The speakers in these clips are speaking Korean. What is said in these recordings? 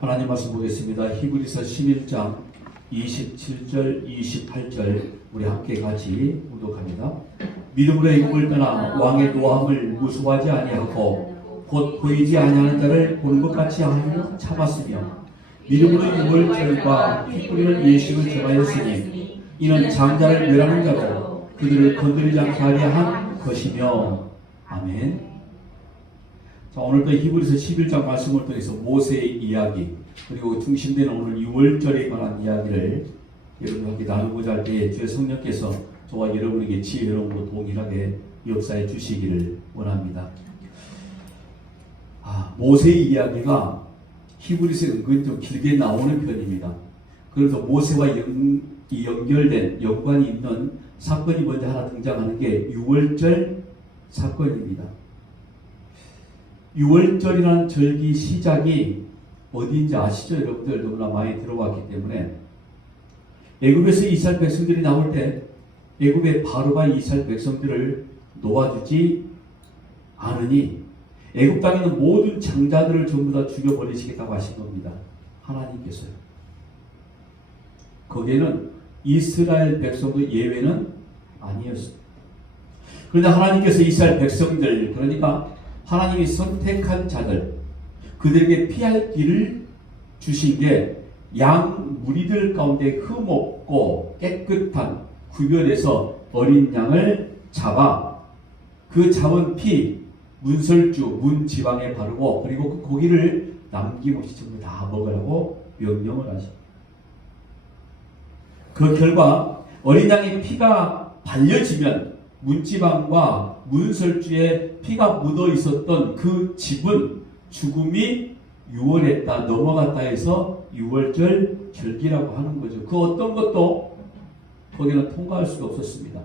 하나님 말씀 보겠습니다. 히브리서 11장 27절 28절 우리 함께 같이 묵독합니다. 믿음으로 애굽을 떠나 왕의 노함을 무수하지 아니하고 곧 보이지 아니하는 자를 보는 것 같이 하며 참았으며 믿음으로 유월절과 피 뿌리는 예식을 정하였으니 이는 장자를 멸하는 자로 그들을 건드리지 않게 하려 한 것이며. 아멘. 자, 오늘도 히브리서 11장 말씀을 통해서 모세의 이야기 그리고 중심되는 오늘 유월절에 관한 이야기를 여러분과 함께 나누고자 할 때에 주의 성령께서 저와 여러분에게 지혜로움으로 동일하게 역사해 주시기를 원합니다. 모세의 이야기가 히브리서에 은근히 좀 길게 나오는 편입니다. 그래서 모세와 연결된 연관이 있는 사건이 먼저 하나 등장하는 게 유월절 사건입니다. 유월절이라는 절기 시작이 어디인지 아시죠? 여러분들 너무나 많이 들어왔기 때문에 애굽에서 이스라엘 백성들이 나올 때 애굽의 바로가 이스라엘 백성들을 놓아주지 않으니 애굽 땅에 있는 모든 장자들을 전부 다 죽여버리시겠다고 하신 겁니다. 하나님께서요. 거기에는 이스라엘 백성도 예외는 아니었습니다. 그런데 하나님께서 이스라엘 백성들, 그러니까 하나님이 선택한 자들, 그들에게 피할 길을 주신 게 양 무리들 가운데 흠없고 깨끗한 구별해서 어린 양을 잡아 그 잡은 피 문설주 문 지방에 바르고 그리고 그 고기를 남김없이 전부 다 먹으라고 명령을 하십니다. 그 결과 어린 양의 피가 발려지면 문지방과 문설주에 피가 묻어 있었던 그 집은 죽음이 유월했다 넘어갔다 해서 유월절 절기라고 하는 거죠. 그 어떤 것도 거기는 통과할 수가 없었습니다.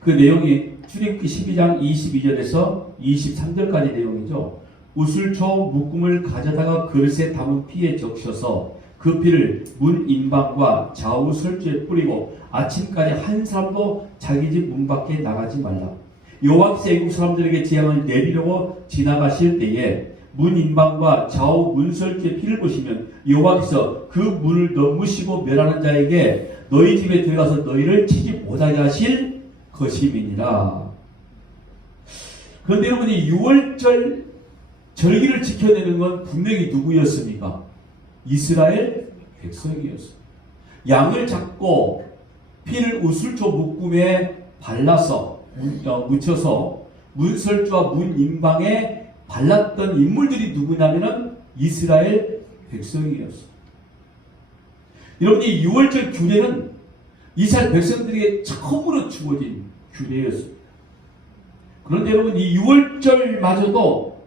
그 내용이 출애굽기 12장 22절에서 23절까지 내용이죠. 우슬초 묶음을 가져다가 그릇에 담은 피에 적셔서 그 피를 문 인방과 좌우 설주에 뿌리고 아침까지 한 사람도 자기 집 문 밖에 나가지 말라. 여호와께서 애굽 사람들에게 재앙을 내리려고 지나가실 때에 문 인방과 좌우 문설주의 피를 보시면 여호와께서 그 문을 넘으시고 멸하는 자에게 너희 집에 들어가서 너희를 치지 못하게 하실 것임이니라. 그런데 여러분이 유월절 절기를 지켜내는 건 분명히 누구였습니까? 이스라엘 백성이었습니다. 양을 잡고 피를 우슬초 묶음에 발라서 묻혀서 문설주와 문인방에 발랐던 인물들이 누구냐면은 이스라엘 백성이었습니다. 여러분이 유월절 규례는 이스라엘 백성들에게 처음으로 주어진 규례였습니다. 그런데 여러분 이 유월절마저도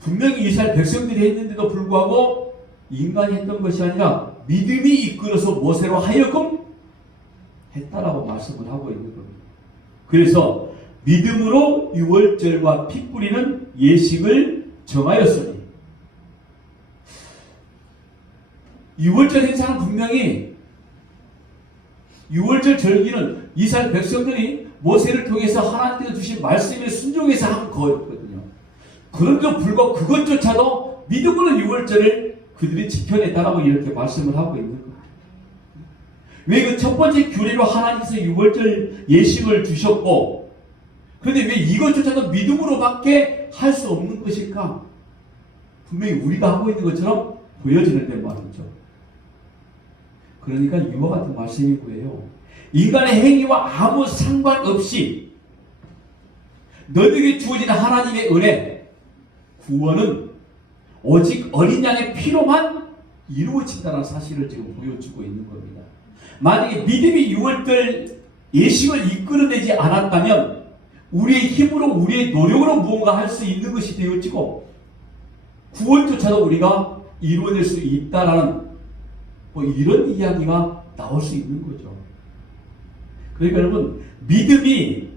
분명히 이스라엘 백성들이 했는데도 불구하고 인간이 했던 것이 아니라 믿음이 이끌어서 모세로 하여금 했다라고 말씀을 하고 있는 겁니다. 그래서 믿음으로 유월절과 피 뿌리는 예식을 정하였으니 유월절 행사는 분명히 유월절 절기는 이스라엘 백성들이 모세를 통해서 하나님께서 주신 말씀에 순종해서 한 거였거든요. 그런데도 불구하고 그것조차도 믿음으로 유월절을 그들이 지켜냈다라고 이렇게 말씀을 하고 있는 거예요. 왜 그 첫 번째 규례로 하나님께서 유월절 예식을 주셨고 그런데 왜 이것조차도 믿음으로밖에 할 수 없는 것일까? 분명히 우리가 하고 있는 것처럼 보여지는데 말이죠. 그러니까 이와 같은 말씀이 뭐예요? 인간의 행위와 아무 상관없이 너에게 주어진 하나님의 은혜, 구원은 오직 어린 양의 피로만 이루어진다는 사실을 지금 보여주고 있는 겁니다. 만약에 믿음이 유월절 예식을 이끌어내지 않았다면 우리의 힘으로 우리의 노력으로 무언가 할 수 있는 것이 되어지고 구원조차도 우리가 이루어낼 수 있다라는 이런 이야기가 나올 수 있는 거죠. 그러니까 여러분 믿음이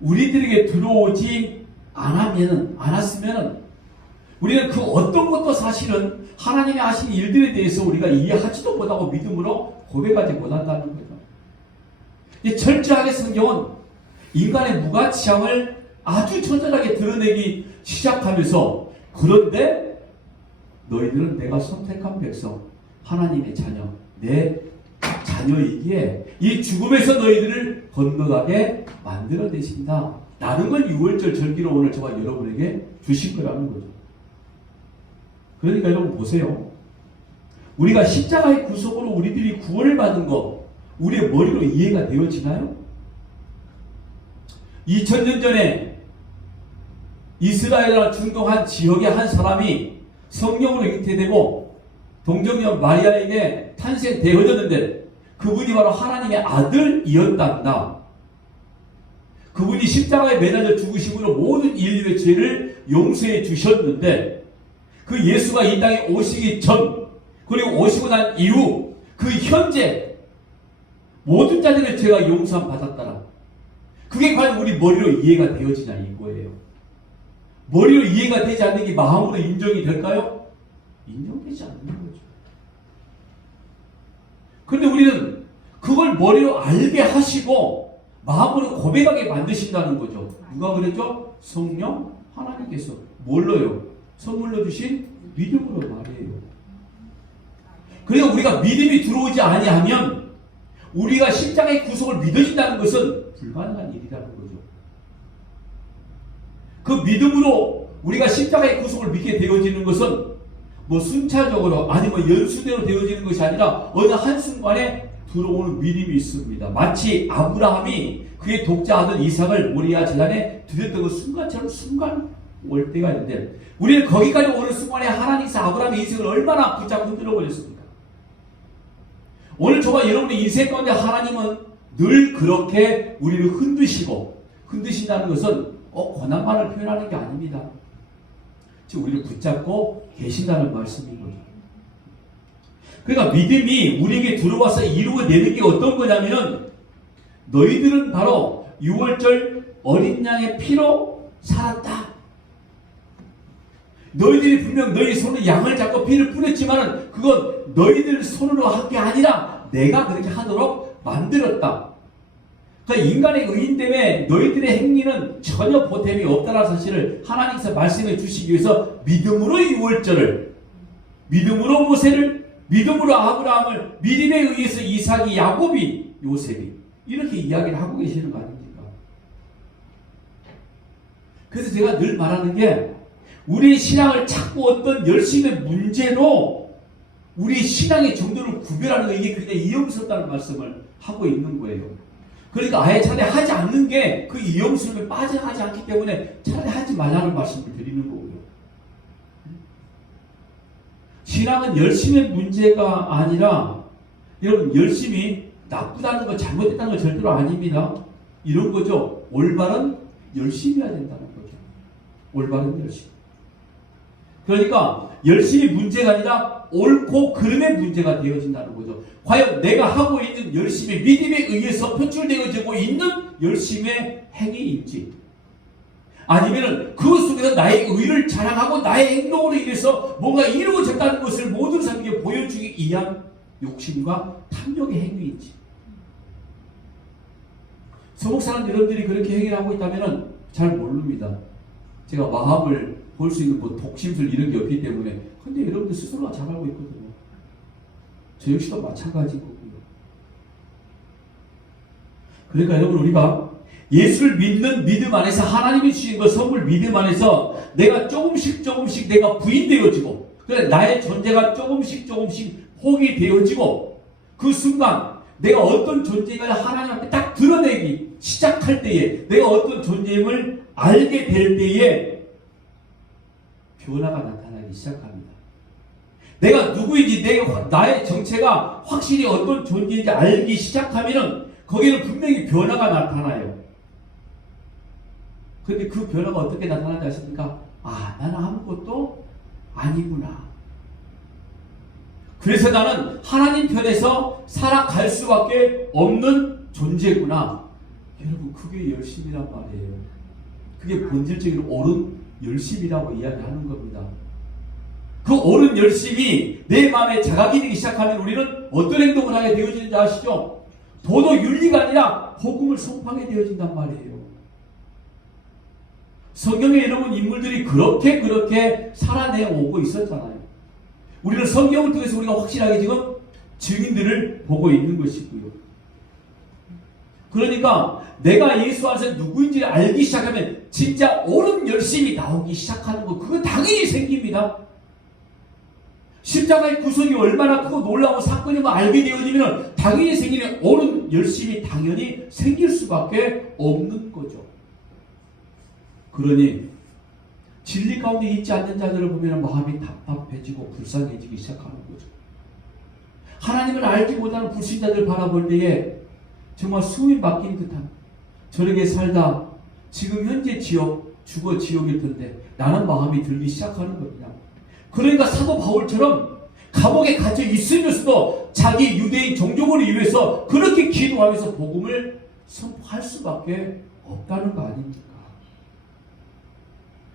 우리들에게 들어오지 않았으면 우리는 그 어떤 것도 사실은 하나님이 하신 일들에 대해서 우리가 이해하지도 못하고 믿음으로 고백하지 못한다는 거죠. 철저하게 성경은 인간의 무가치함을 아주 처절하게 드러내기 시작하면서 그런데 너희들은 내가 선택한 백성, 하나님의 자녀, 내 자녀이기에 이 죽음에서 너희들을 건너가게 만들어내신다 라는 걸 6월절 절기로 오늘 저와 여러분에게 주신 거라는 거죠. 그러니까 여러분 보세요. 우리가 십자가의 구속으로 우리들이 구원을 받은 거 우리의 머리로 이해가 되어지나요? 2000년 전에 이스라엘과 중동한 지역의 한 사람이 성령으로 잉태되고 동정녀 마리아에게 탄생되어졌는데 그분이 바로 하나님의 아들이었단다. 그분이 십자가에 매달려 죽으심으로 모든 인류의 죄를 용서해 주셨는데 그 예수가 이 땅에 오시기 전 그리고 오시고 난 이후 그 현재 모든 자들의 죄가 용서함 받았다라. 그게 과연 우리 머리로 이해가 되어지냐 이거예요. 머리로 이해가 되지 않는 게 마음으로 인정이 될까요? 인정되지 않는 거죠. 그런데 우리는 그걸 머리로 알게 하시고 마음으로 고백하게 만드신다는 거죠. 누가 그랬죠? 성령 하나님께서 뭘로요? 선물로 주신 믿음으로 말이에요. 그러니까 우리가 믿음이 들어오지 아니하면 우리가 십자가의 구속을 믿어진다는 것은 불가능한 일이라는 거죠. 그 믿음으로 우리가 십자가의 구속을 믿게 되어지는 것은 뭐 순차적으로 아니 뭐 연수대로 되어지는 것이 아니라 어느 한순간에 들어오는 믿음이 있습니다. 마치 아브라함이 그의 독자 아들 이삭을 모리아 제단에 드렸던 그 순간처럼 순간 올 때가 있는데 우리는 거기까지 오는 순간에 하나님께서 아브라함의 인생을 얼마나 붙잡고 흔들어버렸습니까? 오늘 저와 여러분의 인생 가운데 하나님은 늘 그렇게 우리를 흔드신다는 것은 고난만을 표현하는 게 아닙니다. 즉 우리를 붙잡고 계신다는 말씀인 거죠. 그러니까 믿음이 우리에게 들어와서 이루어내는 게 어떤 거냐면 너희들은 바로 6월절 어린 양의 피로 살았다. 너희들이 분명 너희 손으로 양을 잡고 피를 뿌렸지만 그건 너희들 손으로 한 게 아니라 내가 그렇게 하도록 만들었다. 그러니까 인간의 의인 때문에 너희들의 행위는 전혀 보탬이 없다는 사실을 하나님께서 말씀해 주시기 위해서 믿음으로 6월절을, 믿음으로 모세를, 믿음으로 아브라함을, 믿음에 의해서 이삭이, 야곱이, 요셉이 이렇게 이야기를 하고 계시는 거 아닙니까? 그래서 제가 늘 말하는 게 우리의 신앙을 자꾸 어떤 열심의 문제로 우리 신앙의 정도를 구별하는 거 이게 굉장히 위험스럽다는 말씀을 하고 있는 거예요. 그러니까 아예 차라리 하지 않는 게 그 위험스러움에 빠져나가지 않기 때문에 차라리 하지 말라는 말씀을 드리는 거고요. 신앙은 열심의 문제가 아니라 여러분 열심이 나쁘다는 거 잘못했다는 거 절대로 아닙니다. 이런 거죠. 올바른 열심이어야 된다는 거죠. 올바른 열심. 그러니까 열심이 문제가 아니라 옳고 그름의 문제가 되어진다는 거죠. 과연 내가 하고 있는 열심이 믿음에 의해서 표출되어지고 있는 열심의 행위인지 아니면 그 속에서 나의 의를 자랑하고 나의 행동으로 인해서 뭔가 이루어졌다는 것을 모든 사람에게 보여주기 위한 욕심과 탐욕의 행위인지. 서목 사람 여러분들이 그렇게 행위를 하고 있다면 잘 모릅니다. 제가 마음을 볼 수 있는 뭐 독심술 이런 게 없기 때문에. 근데 여러분들 스스로가 잘 알고 있거든요. 저 역시도 마찬가지고요. 그러니까 여러분 우리가 예수를 믿는 믿음 안에서 하나님이 주신 그 선물 믿음 안에서 내가 조금씩 내가 부인되어지고 그래 나의 존재가 조금씩 혹이 되어지고 그 순간 내가 어떤 존재임을 하나님 앞에 딱 드러내기 시작할 때에 내가 어떤 존재임을 알게 될 때에 변화가 나타나기 시작합니다. 내가 누구인지 나의 정체가 확실히 어떤 존재인지 알기 시작하면 거기는 분명히 변화가 나타나요. 그런데 그 변화가 어떻게 나타나는지 아십니까? 아, 나는 아무것도 아니구나. 그래서 나는 하나님 편에서 살아갈 수밖에 없는 존재구나. 여러분 그게 열심이란 말이에요. 그게 본질적으로 옳은 열심이라고 이야기하는 겁니다. 그 옳은 열심이 내 마음에 자각이 되기 시작하면 우리는 어떤 행동을 하게 되어지는지 아시죠? 도덕 윤리가 아니라 복음을 선포하게 되어진단 말이에요. 성경에 여러분 인물들이 그렇게 살아내오고 있었잖아요. 우리는 성경을 통해서 우리가 확실하게 지금 증인들을 보고 있는 것이고요. 그러니까 내가 예수 안에서 누구인지를 알기 시작하면 진짜 옳은 열심이 나오기 시작하는 거, 그거 당연히 생깁니다. 십자가의 구속이 얼마나 크고 놀라운 사건인 거 알게 되어지면 당연히 생기는 옳은 열심이 당연히 생길 수밖에 없는 거죠. 그러니 진리 가운데 있지 않는 자들을 보면 마음이 답답해지고 불쌍해지기 시작하는 거죠. 하나님을 알지 못하는 불신자들 바라볼 때에 정말 수위 바뀐 듯한, 저렇게 살다 지금 현재 지옥, 죽어 지옥일 텐데 나는 마음이 들기 시작하는 겁니다. 그러니까 사도 바울처럼 감옥에 갇혀 있으면서도 자기 유대인 종족을 위해서 그렇게 기도하면서 복음을 선포할 수밖에 없다는 거 아닙니까?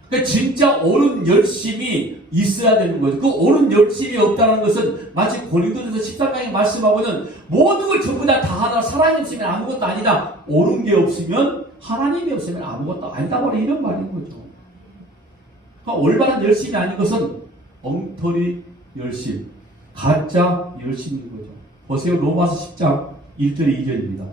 그러니까 진짜 옳은 열심이 있어야 되는 거죠. 그 옳은 열심이 없다는 것은 마치 고린도전서 13장에 말씀하고는 모든 걸 전부 다 하나 사랑이 없으면 아무것도 아니다. 옳은 게 없으면, 하나님이 없으면 아무것도 아니다. 바로 이런 말인 거죠. 그러니까 올바른 열심이 아닌 것은 엉터리 열심, 가짜 열심인 거죠. 보세요. 로마서 10장 1절 2절입니다.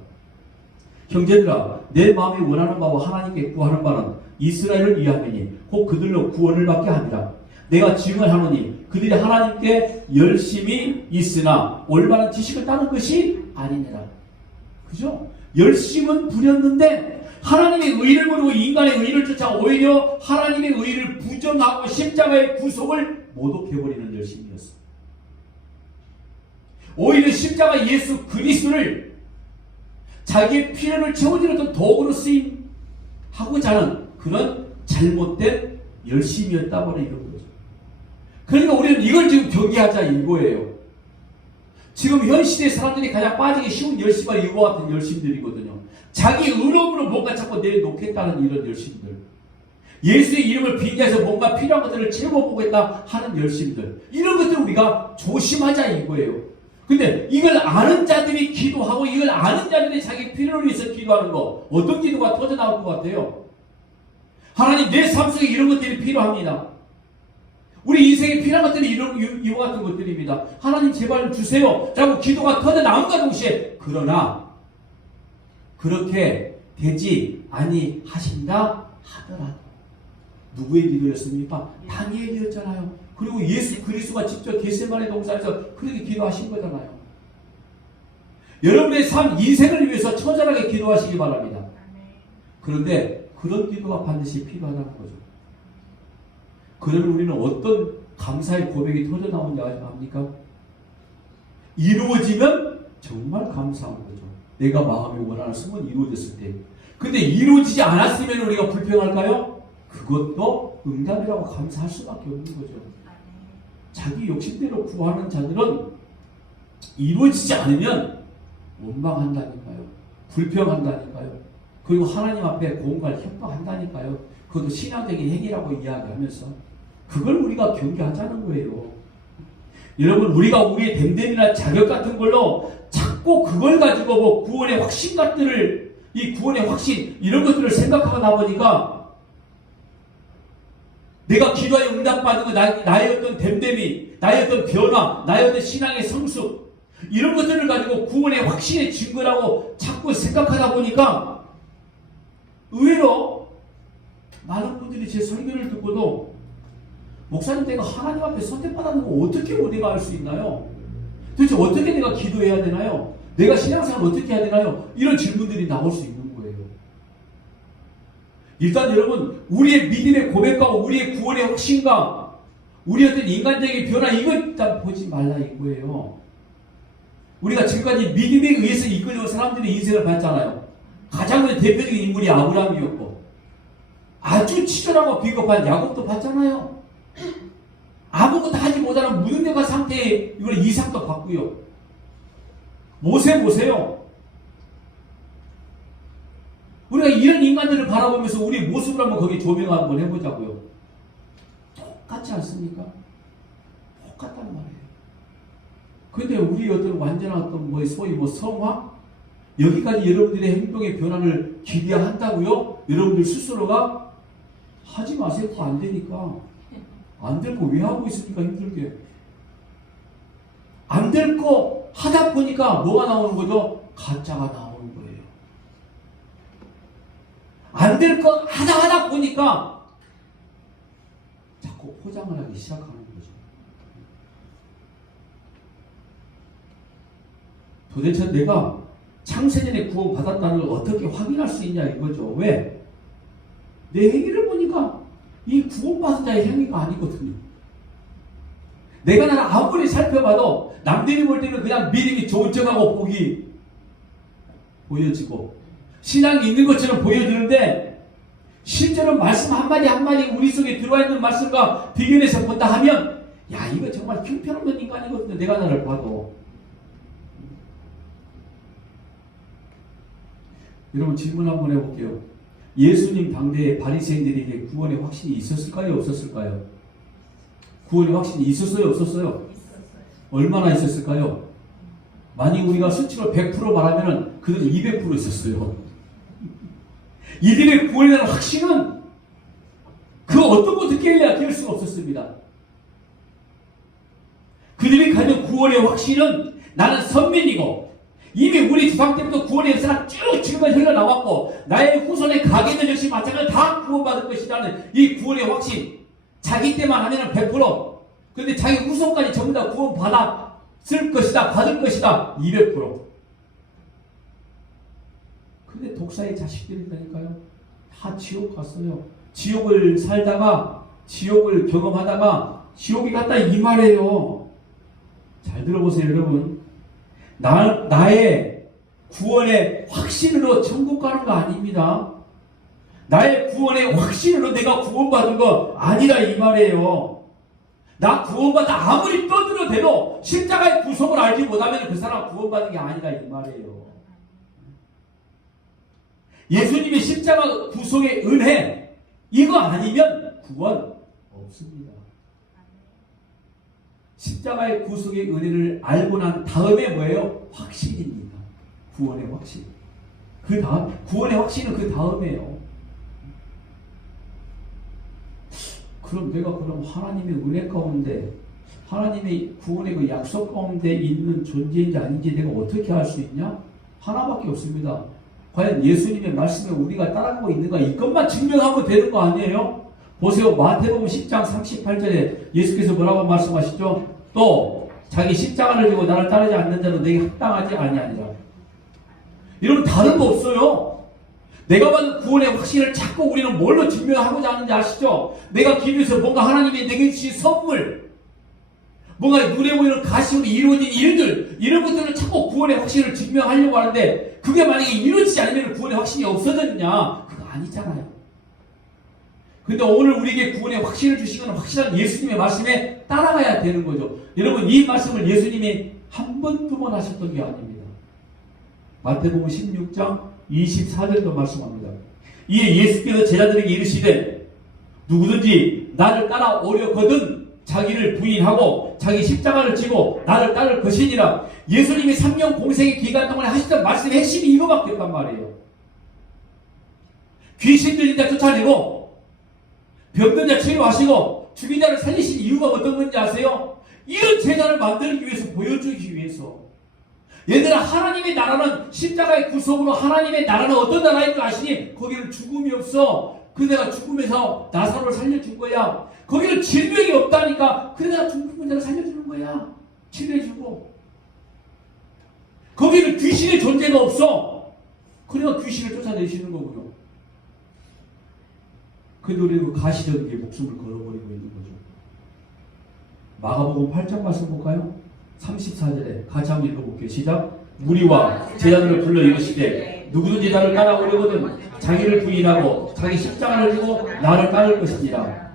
형제들아, 내 마음이 원하는 바와 하나님께 구하는 바는 이스라엘을 위함이니 곧 그들로 구원을 받게 하니라. 내가 증언하노니 그들이 하나님께 열심이 있으나 올바른 지식을 따는 것이 아니니라. 그죠? 열심은 부렸는데 하나님의 의를 모르고 인간의 의를 쫓아 오히려 하나님의 의를 부정하고 십자가의 구속을 모독해버리는 열심이었어. 오히려 십자가 예수 그리스도를 자기의 필요를 채워주는 어떤 도구로 쓰임하고자 하는 그런 잘못된 열심이었다 바로 이런 거죠. 그러니까 우리는 이걸 지금 경계하자 이거예요. 지금 현 시대 사람들이 가장 빠지기 쉬운 열심과 이와 같은 열심들이거든요. 자기 의로움으로 뭔가 자꾸 내려놓겠다는 이런 열심들, 예수의 이름을 빙자해서 뭔가 필요한 것들을 채워보겠다 하는 열심들, 이런 것들을 우리가 조심하자 이거예요. 근데 이걸 아는 자들이 기도하고 이걸 아는 자들이 자기 필요를 위해서 기도하는 거, 어떤 기도가 터져나올 것 같아요? 하나님, 내 삶 속에 이런 것들이 필요합니다. 우리 인생에 필요한 것들이 이와 같은 것들입니다. 하나님 제발 주세요 라고 기도가 터져나온과 동시에, 그러나 그렇게 되지 아니하신다 하더라도, 누구의 기도였습니까? 다니엘이었잖아요. 그리고 예수 그리스도가 직접 겟세마네 동산에서 그렇게 기도하신 거잖아요. 여러분의 삶, 인생을 위해서 처절하게 기도하시기 바랍니다. 그런데 그런 기도가 반드시 필요하다는 거죠. 그러면 우리는 어떤 감사의 고백이 터져나오냐 합니까? 이루어지면 정말 감사한 거죠. 내가 마음이 원하는 순간 이루어졌을 때. 근데 이루어지지 않았으면 우리가 불평할까요? 그것도 응답이라고 감사할 수밖에 없는 거죠. 자기 욕심대로 구하는 자들은 이루어지지 않으면 원망한다니까요. 불평한다니까요. 그리고 하나님 앞에 공갈 협박한다니까요. 그것도 신앙적인 행위라고 이야기하면서 그걸 우리가 경계하자는 거예요. 여러분, 우리가 우리의 댐댐이나 자격 같은 걸로 자꾸 그걸 가지고 뭐 구원의 확신 것들을, 이 구원의 확신 이런 것들을 생각하다 보니까 내가 기도하여 응답받는 거, 나의 어떤 댐댐이, 나의 어떤 변화, 나의 어떤 신앙의 성숙, 이런 것들을 가지고 구원의 확신의 증거라고 자꾸 생각하다 보니까 의외로 많은 분들이 제 설교를 듣고도, 목사님, 내가 하나님 앞에 선택받았는 거 어떻게 내가 알 수 있나요? 도대체 어떻게 내가 기도해야 되나요? 내가 신앙생활 어떻게 해야 되나요? 이런 질문들이 나올 수 있는 거예요. 일단 여러분, 우리의 믿음의 고백과 우리의 구원의 확신과 우리의 어떤 인간적인 변화, 이걸 일단 보지 말라 이거예요. 우리가 지금까지 믿음에 의해서 이끌려온 사람들의 인생을 봤잖아요. 가장 대표적인 인물이 아브라함이었고, 아주 치졸하고 비겁한 야곱도 봤잖아요. 아무것도 하지 못하는 무능력한 상태에 이걸 이삭도 봤고요. 모세 보세요. 우리가 이런 인간들을 바라보면서 우리 모습을 한번 거기에 조명 한번 해보자고요. 똑같지 않습니까? 똑같단 말이에요. 근데 우리 어떤 완전한 어떤 소위 성화? 여기까지 여러분들의 행동의 변화를 기대한다고요? 여러분들 스스로가 하지 마세요. 그거 안 되니까. 안 될 거 왜 하고 있습니까? 힘들게. 될 거 하다 보니까 뭐가 나오는 거죠? 가짜가 나오는 거예요. 안 될 거 하다 보니까 자꾸 포장을 하기 시작하는 거죠. 도대체 내가 창세전에 구원받았다는 걸 어떻게 확인할 수 있냐 이거죠. 왜? 내 행위를 보니까 이 구원받은 자의 행위가 아니거든요. 내가 나를 아무리 살펴봐도 남들이 볼 때는 그냥 믿음이 좋은 척하고 복이 보여지고 신앙이 있는 것처럼 보여지는데 실제로 말씀 한마디 한마디 우리 속에 들어와 있는 말씀과 비교해서 본다 하면 야 이거 정말 형편없는 인간이거든요. 내가 나를 봐도. 여러분 질문 한번 해볼게요. 예수님 당대에 바리새인들에게 구원의 확신이 있었을까요? 없었을까요? 구원의 확신이 있었어요? 없었어요? 있었어요. 얼마나 있었을까요? 만약 우리가 수치로 100% 말하면 그들은 200% 있었어요. 이들의 구원에 대한 확신은 그 어떤 것도 깰 수가 없었습니다. 그들이 가진 구원의 확신은 나는 선민이고 이미 우리 조상 때부터 구원의 역사가 쭉 지금까지 흘러나왔고 나의 후손의 가게들 역시 마찬가지로 다 구원받을 것이라는 이 구원의 확신. 자기 때만 하면 100%. 그런데 자기 후손까지 전부 다 구원받았을 것이다. 받을 것이다. 200%. 근데 독사의 자식들이니까요. 다 지옥 갔어요. 지옥을 살다가 지옥을 경험하다가 지옥에 갔다 이 말이에요. 잘 들어보세요 여러분. 나의 구원의 확신으로 천국 가는 거 아닙니다. 나의 구원의 확신으로 내가 구원받은 거 아니라 이 말이에요. 나 구원받아 아무리 떠들어대도 십자가의 구속을 알지 못하면 그 사람 구원받은 게 아니라 이 말이에요. 예수님의 십자가 구속의 은혜 이거 아니면 구원 없습니다. 십자가의 구속의 은혜를 알고 난 다음에 뭐예요? 확신입니다. 구원의 확신. 그 다음 구원의 확신은 그 다음에요. 그럼 내가 하나님의 은혜 가운데 하나님의 구원의 그 약속 가운데 있는 존재인지 아닌지 내가 어떻게 알 수 있냐? 하나밖에 없습니다. 과연 예수님의 말씀에 우리가 따라가고 있는가 이것만 증명하면 되는 거 아니에요? 보세요. 마태복음 10장 38절에 예수께서 뭐라고 말씀하시죠? 또 자기 십자가를 지고 나를 따르지 않는 자는 내게 합당하지 아니하니라. 이러면 다른 거 없어요. 내가 받은 구원의 확신을 자꾸 우리는 뭘로 증명하고자 하는지 아시죠? 내가 기도해서 뭔가 하나님이 내게 주신 선물, 뭔가 눈에 보이는 가시로 이루어진 일들, 이런 것들을 자꾸 구원의 확신을 증명하려고 하는데 그게 만약에 이루어지지 않으면 구원의 확신이 없어졌냐? 그거 아니잖아요. 근데 오늘 우리에게 구원의 확신을 주신 건 확실한 예수님의 말씀에 따라가야 되는 거죠. 여러분 이 말씀을 예수님이 한 번, 두 번 하셨던 게 아닙니다. 마태복음 16장 24절도 말씀합니다. 이에 예수께서 제자들에게 이르시되 누구든지 나를 따라오려거든 자기를 부인하고 자기 십자가를 지고 나를 따를 것이니라. 예수님이 3년 공생의 기간 동안에 하시던 말씀의 핵심이 이거밖에 없단 말이에요. 귀신 들린 자 쫓아내고 병든 자 치료하시고 죽인 자를 살리신 이유가 어떤 건지 아세요? 이런 제자를 만들기 위해서, 보여주기 위해서. 얘들아, 하나님의 나라는 십자가의 구속으로 하나님의 나라는 어떤 나라인 줄 아시니? 거기는 죽음이 없어. 그래서 내가 죽음에서 나사로를 살려준 거야. 거기는 질병이 없다니까. 그래서 내가 죽은 자를 살려주는 거야. 치료해주고. 거기는 귀신의 존재가 없어. 그래서 귀신을 쫓아내시는 거고요. 근데 우리는 그 가시적인 게 목숨을 걸어버리고 있는 거죠. 마가복음 8장 말씀 볼까요? 34절에 같이 한번 읽어볼게요. 시작. 무리와 제자들을 불러 이르시되 누구든지 나를 따라오려거든 자기를 부인하고 자기 십자가를 지고 나를 따를 것이니라.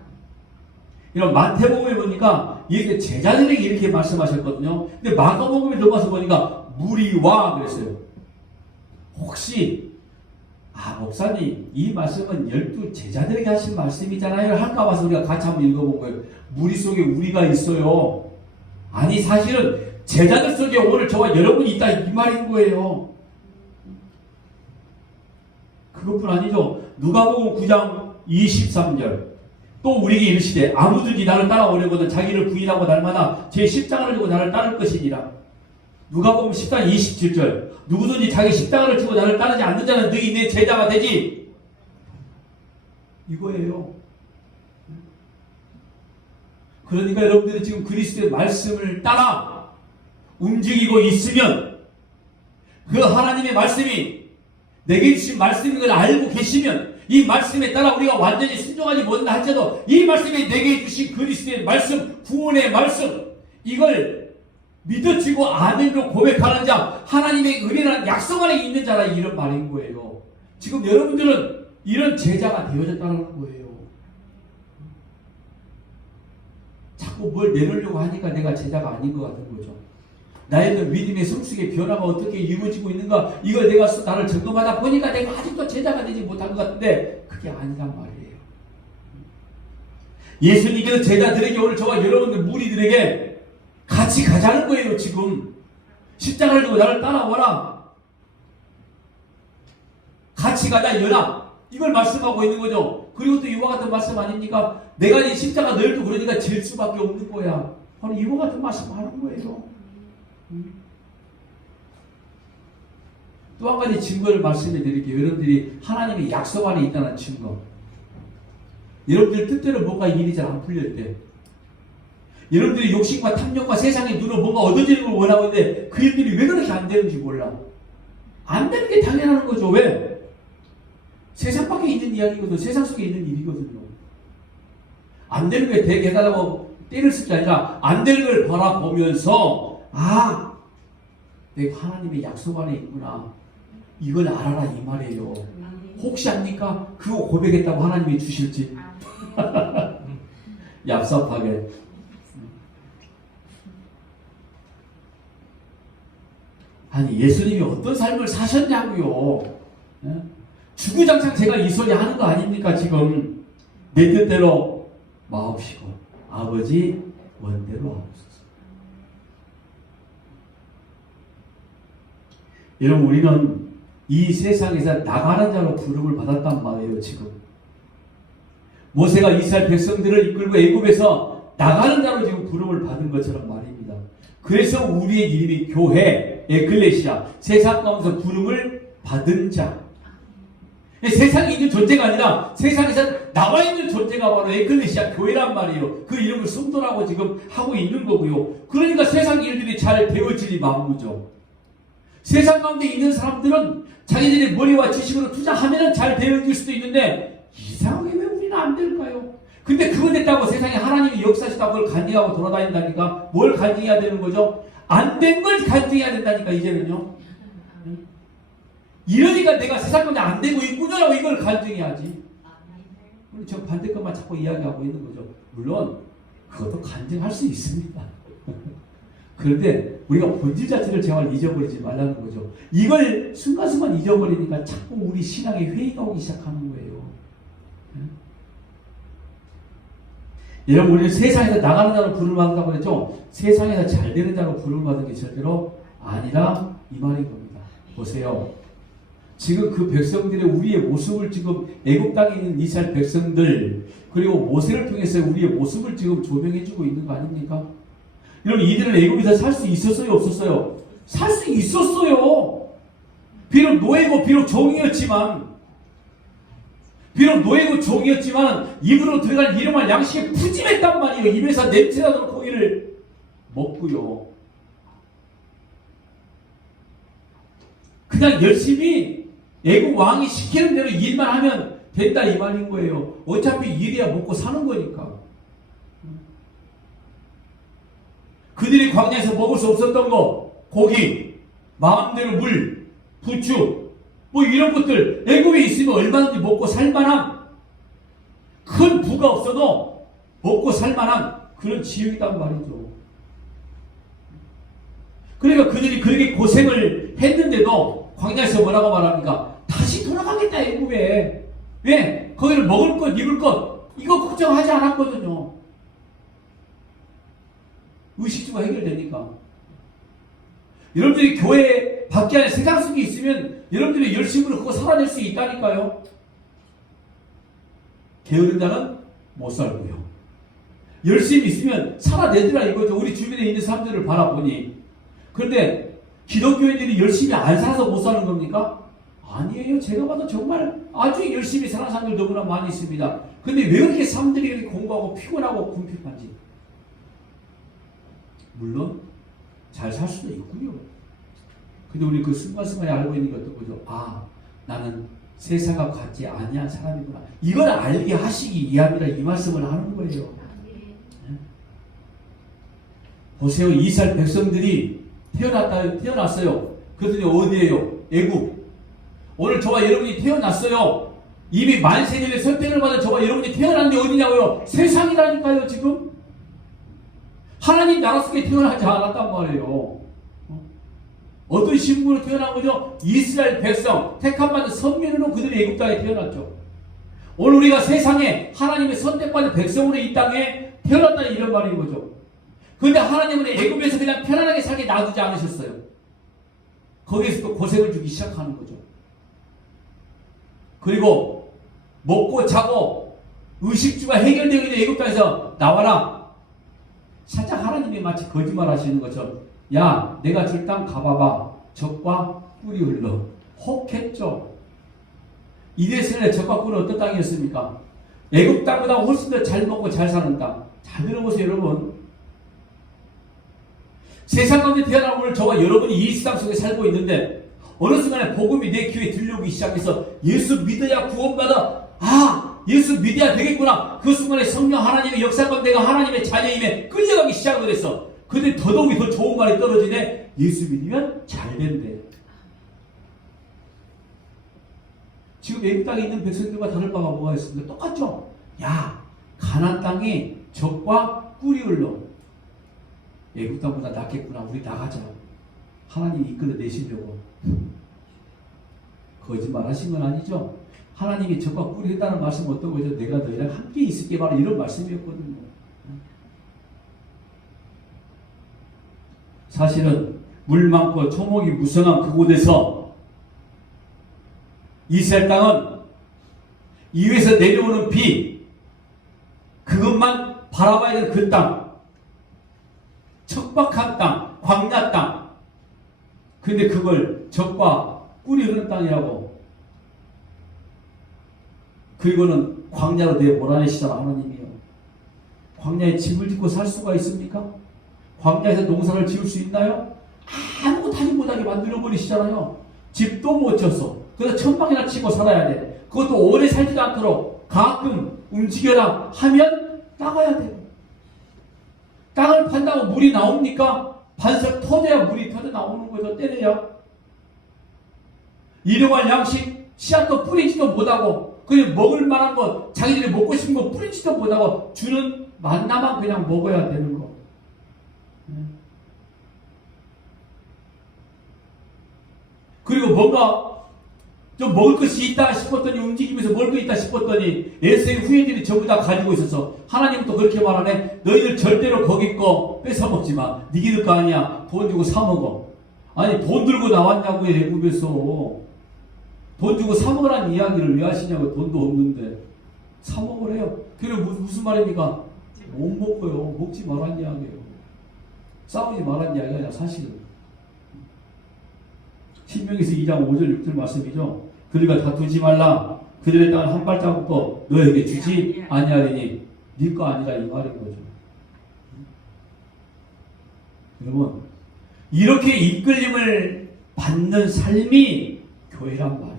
이런 마태복음에 보니까 이렇게 제자들에게 이렇게 말씀하셨거든요. 근데 마가복음에 들어가서 보니까 무리와 그랬어요. 혹시 목사님 이 말씀은 12 제자들에게 하신 말씀이잖아요 할까 봐서 우리가 같이 한번 읽어본 거예요. 무리 속에 우리가 있어요. 아니 사실은 제자들 속에 오늘 저와 여러분이 있다 이 말인 거예요. 그것뿐 아니죠. 누가복음 9장 23절 또 우리에게 이르시되 아무든지 나를 따라오려거든 자기를 부인하고 날마다 제 십자가를 지고 나를 따를 것이니라. 누가복음 10장 27절. 누구든지 자기 십자가를 지고 나를 따르지 않는 자는 너희 내 제자가 되지. 이거예요. 그러니까 여러분들이 지금 그리스도의 말씀을 따라 움직이고 있으면, 그 하나님의 말씀이 내게 주신 말씀인 걸 알고 계시면, 이 말씀에 따라 우리가 완전히 순종하지 못한다 할지라도 이 말씀이 내게 주신 그리스도의 말씀, 구원의 말씀, 이걸 믿어지고 아멘으로 고백하는 자, 하나님의 은혜라는 약속 안에 있는 자라, 이런 말인 거예요. 지금 여러분들은 이런 제자가 되어졌다는 거예요. 자꾸 뭘 내놓으려고 하니까 내가 제자가 아닌 것 같은 거죠. 나의 믿음의 성숙의 변화가 어떻게 이루어지고 있는가, 이걸 내가 나를 점검하다 보니까 내가 아직도 제자가 되지 못한 것 같은데 그게 아니란 말이에요. 예수님께서 제자들에게, 오늘 저와 여러분들 무리들에게 같이 가자는 거예요. 지금 십자가를 두고 나를 따라와라, 같이 가자, 연합, 이걸 말씀하고 있는 거죠. 그리고 또 이와 같은 말씀 아닙니까? 내가 이 십자가 너희도 그러니까 질 수밖에 없는 거야. 바로 이와 같은 말씀 하는 거예요. 또 한 가지 증거를 말씀해 드릴게요. 여러분들이 하나님의 약속 안에 있다는 증거. 여러분들 뜻대로 뭔가 일이 잘 안 풀릴 때, 여러분들이 욕심과 탐욕과 세상의 눈으로 뭔가 얻어지는 걸 원하고 있는데 그 일들이 왜 그렇게 안 되는지 몰라. 안 되는 게 당연한 거죠. 왜? 세상 밖에 있는 이야기거든. 세상 속에 있는 일이거든요. 안 되는 게 되게 해달라고 때를 쓸 게 아니라 안 되는 걸 바라보면서, 아, 내가 하나님의 약속 안에 있구나, 이걸 알아라, 이 말이에요. 혹시 압니까? 그거 고백했다고 하나님이 주실지. 얍삽하게. 아니, 예수님이 어떤 삶을 사셨냐고요. 주구장창 제가 이 소리 하는 거 아닙니까? 지금 내 뜻대로 마옵시고 아버지 원대로 하옵소서. 여러분, 우리는 이 세상에서 나가는 자로 부름을 받았단 말이에요. 지금 모세가 이스라엘 백성들을 이끌고 애굽에서 나가는 자로 지금 부름을 받은 것처럼 말입니다. 그래서 우리의 이름이 교회, 에클레시아, 세상 가운데서 부름을 받은 자. 세상에 있는 존재가 아니라 세상에서 나와 있는 존재가 바로 에클레시아, 교회란 말이에요. 그 이름을 승도라고 지금 하고 있는 거고요. 그러니까 세상 일들이 잘 되어지니 마무죠. 세상 가운데 있는 사람들은 자기들의 머리와 지식으로 투자하면 잘 되어질 수도 있는데, 이상하게 왜 우리는 안 될까요? 근데 그거 됐다고 세상에 하나님이 역사하시다고 그걸 간증하고 돌아다닌다니까. 뭘 간증해야 되는 거죠? 안 된 걸 간증해야 된다니까, 이제는요. 이러니까 내가 세상 가운데 안 되고 있구나라고 이걸 간증해야지. 우리 저 반대 것만 자꾸 이야기하고 있는 거죠. 물론 그것도 간증할 수 있습니다. 그런데 우리가 본질 자체를 제발 잊어버리지 말라는 거죠. 이걸 순간순간 잊어버리니까 자꾸 우리 신앙에 회의가 오기 시작하는 거예요. 여러분, 우리는 세상에서 나가는 자로 부름을 받는다고 그랬죠. 세상에서 잘 되는 자로 부름을 받은 게 절대로 아니라 이 말인 겁니다. 보세요. 지금 그 백성들의 우리의 모습을, 지금 애국 땅에 있는 이스라엘 백성들, 그리고 모세를 통해서 우리의 모습을 지금 조명해주고 있는 거 아닙니까? 여러분, 이들은 애국에서 살 수 있었어요, 없었어요? 살 수 있었어요. 비록 노예고 비록 종이었지만, 입으로 들어갈 일용할 양식에 푸짐했단 말이에요. 입에서 냄새나도록 고기를 먹고요. 그냥 열심히 애국 왕이 시키는 대로 일만 하면 된다, 이 말인 거예요. 어차피 일해야 먹고 사는 거니까. 그들이 광야에서 먹을 수 없었던 거, 고기, 마음대로 물, 부추, 뭐 이런 것들 애굽에 있으면 얼마든지 먹고 살만한, 큰 부가 없어도 먹고 살만한 그런 지역이란 말이죠. 그러니까 그들이 그렇게 고생을 했는데도 광야에서 뭐라고 말합니까? 다시 돌아가겠다, 애굽에. 왜? 거기를 먹을 것, 입을 것, 이거 걱정하지 않았거든요. 의식주가 해결되니까. 여러분들이 교회 밖에 안에 세상 속에 있으면 여러분들이 열심으로 그거 살아낼 수 있다니까요. 게으른 자는 못 살고요. 열심히 있으면 살아내더라, 이거죠. 우리 주변에 있는 사람들을 바라보니. 그런데 기독교인들이 열심히 안 살아서 못 사는 겁니까? 아니에요. 제가 봐도 정말 아주 열심히 사는 사람들 너무나 많이 있습니다. 근데 왜 그렇게 사람들이 이렇게 공부하고 피곤하고 궁핍한지. 물론 잘 살 수도 있고요. 근데 우리 그 순간순간에 알고 있는 게 어떤 거죠? 아, 나는 세상과 같지 아니한 사람이구나. 이걸 알게 하시기 위함이라 이 말씀을 하는 거예요. 네? 보세요. 이스라엘 백성들이 태어났어요. 그랬더니 어디에요? 애국. 오늘 저와 여러분이 태어났어요. 이미 만세년의 선택을 받은 저와 여러분이 태어났는데 어디냐고요? 세상이라니까요, 지금. 하나님 나라 속에 태어나지 않았단 말이에요. 어떤 신분으로 태어난 거죠? 이스라엘 백성, 택함받은 선민으로 그들이 애굽 땅에 태어났죠. 오늘 우리가 세상에 하나님의 선택받은 백성으로 이 땅에 태어났다는 이런 말인 거죠. 그런데 하나님은 애굽에서 그냥 편안하게 살게 놔두지 않으셨어요. 거기에서 또 고생을 주기 시작하는 거죠. 그리고 먹고 자고 의식주가 해결되어 있는 애굽 땅에서 나와라. 살짝 하나님이 마치 거짓말 하시는 것처럼 야, 내가 줄 땅 가봐봐. 적과 꿀이 흘러. 혹했죠. 이스라엘의 적과 꿀은 어떤 땅이었습니까? 애굽 땅보다 훨씬 더 잘 먹고 잘 사는 땅. 잘 들어보세요, 여러분. 세상 가운데 태어난 오늘 저와 여러분이 이 세상 속에 살고 있는데 어느 순간에 복음이 내 귀에 들려오기 시작해서 예수 믿어야 구원받아. 아, 예수 믿어야 되겠구나. 그 순간에 성령 하나님의 역사 가운데 내가 하나님의 자녀임에 끌려가기 시작을 했어. 근데 더더욱이 더 좋은 말이 떨어지네. 예수 믿으면 잘 된대. 지금 애굽 땅에 있는 백성들과 다를 바가 뭐가 있습니까? 똑같죠? 야, 가나안 땅에 적과 꿀이 흘러. 애굽 땅보다 낫겠구나. 우리 나가자. 하나님이 이끌어내시려고. 거짓말 하신 건 아니죠? 하나님이 적과 꿀이 했다는 말씀은 어떤 거죠? 내가 너희랑 함께 있을게 바로 이런 말씀이었거든요. 사실은 물 많고 초목이 무성한 그곳에서 이스라엘 땅은 이위에서 내려오는 비 그것만 바라봐야 되는 그 땅, 척박한 땅, 광야 땅. 근데 그걸 적과 꿀이 흐르는 땅이라고. 그리고는 광야로 내 몰아내시잖아 하나님이요. 광야에 집을 짓고 살 수가 있습니까? 광야에서 농사를 지을 수 있나요? 아무것도 하지 못하게 만들어버리시잖아요. 집도 못 졌어. 그래서 천막이나 치고 살아야 돼. 그것도 오래 살지도 않도록 가끔 움직여라 하면 나가야 돼. 땅을 판다고 물이 나옵니까? 반석 터져야 물이 터져 나오는 거죠. 때려야. 일용할 양식 씨앗도 뿌리지도 못하고 그냥 먹을 만한 것 자기들이 먹고 싶은 거 뿌리지도 못하고 주는 만나만 그냥 먹어야 되는 거. 그리고 뭔가 좀 먹을 것이 있다 싶었더니 움직이면서 먹을 거 있다 싶었더니 에서의 후예들이 전부 다 가지고 있어서 하나님은 또 그렇게 말하네. 너희들 절대로 거기 거 뺏어 먹지 마. 니들 거 아니야. 돈 주고 사 먹어. 아니 돈 들고 나왔냐고요. 애굽에서 돈 주고 사 먹으라는 이야기를 왜 하시냐고. 돈도 없는데 사 먹으래요. 그게 무슨 말입니까? 못 먹어요. 먹지 말란 이야기예요. 싸우지 말란 이야기가 아니라 사실은 신명기서 2장 5절 6절 말씀이죠. 그들과 다투지 말라. 그들의 땅을 한 발자국도 너에게 주지 아니하리니 네 거 아니라 이 말인 거죠. 여러분 이렇게 이끌림을 받는 삶이 교회란 말이에요.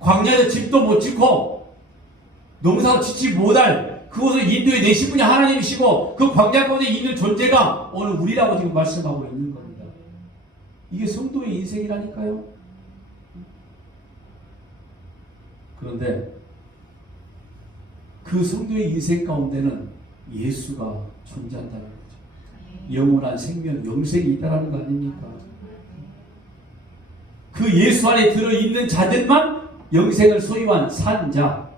광야에서 집도 못 짓고 농사도 짓지 못할 그곳을 인도해 내신 분이 하나님이시고 그 광야 가운데 있는 존재가 오늘 우리라고 지금 말씀하고 있는 겁니다. 이게 성도의 인생이라니까요. 그런데 그 성도의 인생 가운데는 예수가 존재한다는 거죠. 영원한 생명, 영생이 있다는 거 아닙니까? 그 예수 안에 들어있는 자들만 영생을 소유한 산자.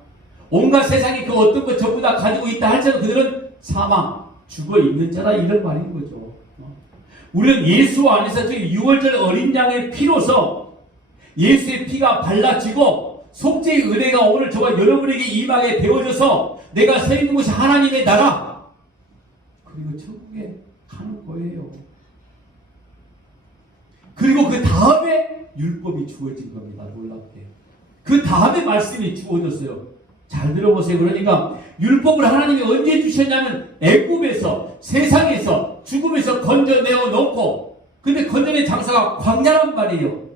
온갖 세상이 그 어떤 것 전부 다 가지고 있다 할지라도 그들은 사망, 죽어 있는 자라 이런 말인 거죠. 우리는 예수 안에서 저 6월절 어린 양의 피로서 예수의 피가 발라지고 속죄의 은혜가 오늘 저와 여러분에게 임하게 되어져서 내가 서 있는 곳이 하나님의 나라 그리고 천국에 가는 거예요. 그리고 그 다음에 율법이 주어진 겁니다. 놀랍게. 그 다음에 말씀이 주어졌어요. 잘 들어보세요. 그러니까 율법을 하나님이 언제 주셨냐면 애굽에서, 세상에서, 죽음에서 건져내어 놓고, 근데 건져낸 장사가 광야란 말이에요.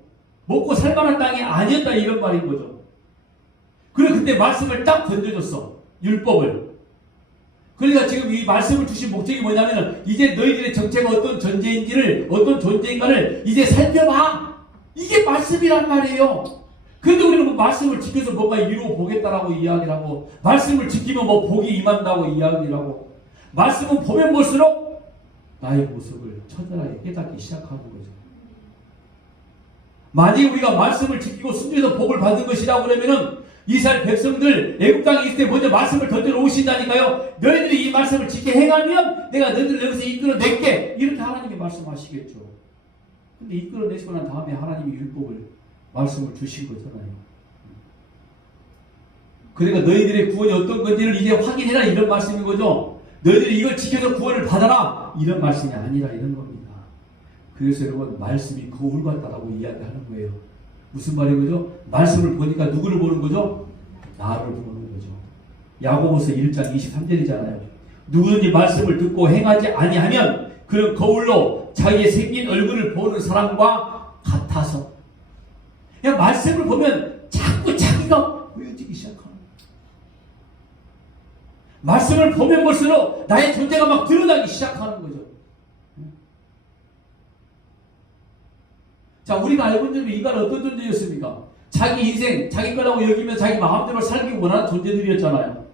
먹고 살만한 땅이 아니었다 이런 말인 거죠. 그래 그때 말씀을 딱 던져줬어. 율법을. 그러니까 지금 이 말씀을 주신 목적이 뭐냐면 이제 너희들의 정체가 어떤 존재인지를, 어떤 존재인가를 이제 살펴봐. 이게 말씀이란 말이에요. 그런데 우리는 그 말씀을 지켜서 뭔가 이루어 보겠다라고 이야기를 하고, 말씀을 지키면 뭐 복이 임한다고 이야기를 하고, 말씀은 보면 볼수록 나의 모습을 처절하게 깨닫기 시작하는 거죠. 만약 우리가 말씀을 지키고 순종해서 복을 받는 것이라고 그러면은 이스라엘 백성들 애굽 땅에 있을 때 먼저 말씀을 던져 놓으신다니까요. 너희들이 이 말씀을 지켜 행하면 내가 너희들을 여기서 이끌어낼게. 이렇게 하나님이 말씀하시겠죠. 근데 이끌어내시고 난 다음에 하나님이 율법을, 말씀을 주신 거잖아요. 그러니까 너희들의 구원이 어떤 건지를 이제 확인해라 이런 말씀인 거죠. 너희들이 이걸 지켜서 구원을 받아라 이런 말씀이 아니라 이런 겁니다. 그래서 여러분 말씀이 거울 같다라고 이야기하는 거예요. 무슨 말인 거죠? 말씀을 보니까 누구를 보는 거죠? 나를 보는 거죠. 야고보서 1장 23절이잖아요. 누구든지 말씀을 듣고 행하지 아니하면 그는 거울로 자기의 생긴 얼굴을 보는 사람과 같아서. 그냥 말씀을 보면 자꾸 자기가 보여지기 시작하는 거예요. 말씀을 보면 볼수록 나의 존재가 막 드러나기 시작하는 거죠. 자, 우리가 알고 있는 인간은 어떤 존재였습니까? 자기 인생, 자기 거라고 여기면 자기 마음대로 살기 원하는 존재들이었잖아요.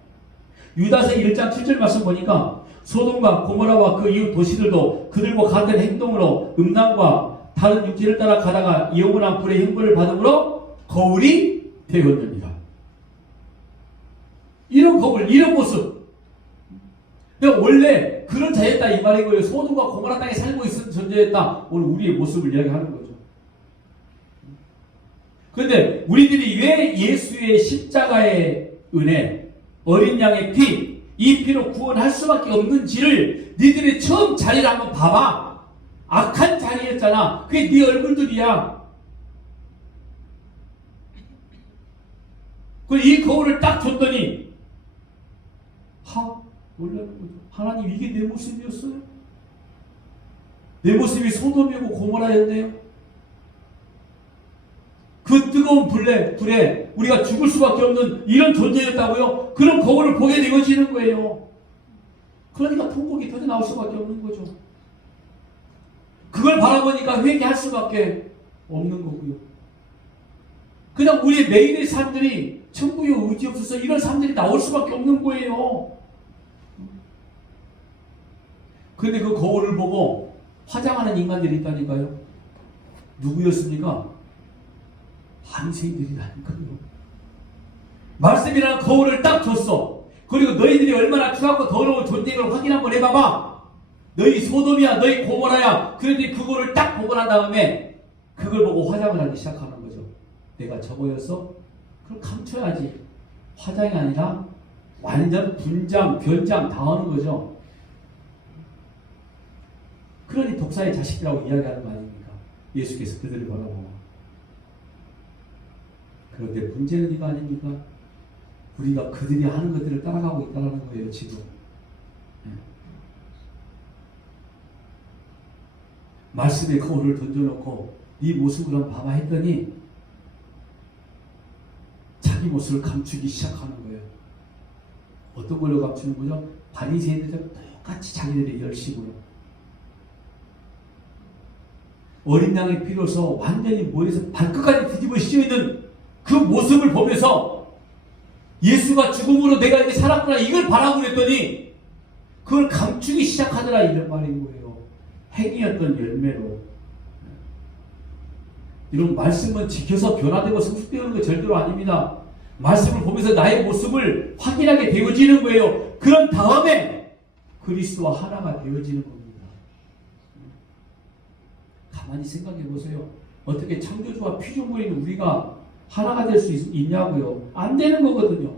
유다서 1장 7절 말씀 보니까 소돔과 고모라와 그 이웃 도시들도 그들과 같은 행동으로 음란과 다른 육체를 따라 가다가 영원한 불의 형벌을 받음으로 거울이 되었느니라. 이런 거울, 이런 모습. 그러니까 원래 그런 자였다 이 말인 거예요. 소돔과 고모라 땅에 살고 있었던 존재였다. 오늘 우리의 모습을 이야기하는 거죠. 그런데 우리들이 왜 예수의 십자가의 은혜, 어린 양의 피, 이 피로 구원할 수밖에 없는지를 니들이 처음 자리를 한번 봐봐. 악한 자리였잖아. 그게 네 얼굴들이야. 그리고 이 거울을 딱 줬더니 놀라는 거죠. 하나님 이게 내 모습이었어요? 내 모습이 소돔이고 고모라였네요. 그 뜨거운 불에 우리가 죽을 수밖에 없는 이런 존재였다고요? 그런 거울을 보게 되어지는 거예요. 그러니까 통곡이 터져 나올 수밖에 없는 거죠. 그걸 바라보니까 회개할 수밖에 없는 거고요. 그냥 우리 매일의 삶들이 천국의 의지 없어서 이런 삶들이 나올 수밖에 없는 거예요. 그런데 그 거울을 보고 화장하는 인간들이 있다니까요. 누구였습니까? 한생들이라니까요. 말씀이라는 거울을 딱 줬어. 그리고 너희들이 얼마나 추하고 더러운 존재를 확인 한번 해봐봐. 너희 소돔이야, 너희 고모라야. 그런데 그거를 딱 보고 난 다음에 그걸 보고 화장을 하기 시작하는 거죠. 내가 저거였어? 그걸 감춰야지. 화장이 아니라 완전 분장, 변장 당하는 거죠. 그러니 독사의 자식이라고 이야기하는 거 아닙니까? 예수께서 그들을 바라보고. 그런데 문제는 이거 아닙니까? 우리가 그들이 하는 것들을 따라가고 있다는 거예요, 지금. 말씀에 거울을 던져놓고 네 모습을 한번 봐봐 했더니 자기 모습을 감추기 시작하는 거예요. 어떤 걸로 감추는 거죠? 바리새인들과 똑같이 자기들의 열심으로. 어린 양의 피로서 완전히 머리에서 발끝까지 뒤집어 씌워있는 그 모습을 보면서 예수가 죽음으로 내가 이제 살았구나 이걸 바라고 그랬더니 그걸 감추기 시작하더라 이런 말인 거예요. 행위였던 열매로. 이런 말씀은 지켜서 변화되고 성숙되는 거 절대로 아닙니다. 말씀을 보면서 나의 모습을 확인하게 되어지는 거예요. 그런 다음에 그리스도와 하나가 되어지는 겁니다. 가만히 생각해 보세요. 어떻게 창조주와 피조물인 우리가 하나가 될 수 있냐고요. 안 되는 거거든요.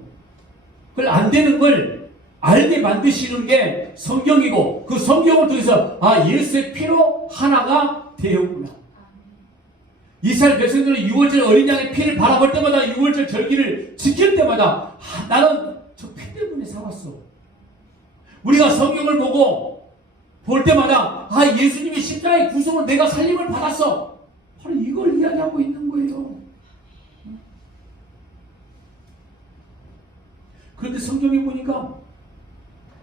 그걸 안 되는 걸 알게 만드시는 게 성경이고 그 성경을 통해서 예수의 피로 하나가 되었구나. 이스라엘 백성들은 유월절 어린 양의 피를 바라볼 때마다 유월절 절기를 지킬 때마다 나는 저 피 때문에 살았어. 우리가 성경을 보고 볼 때마다 예수님이 십자가의 구속을 내가 살림을 받았어. 바로 이걸 이야기하고 있는 거예요. 그런데 성경에 보니까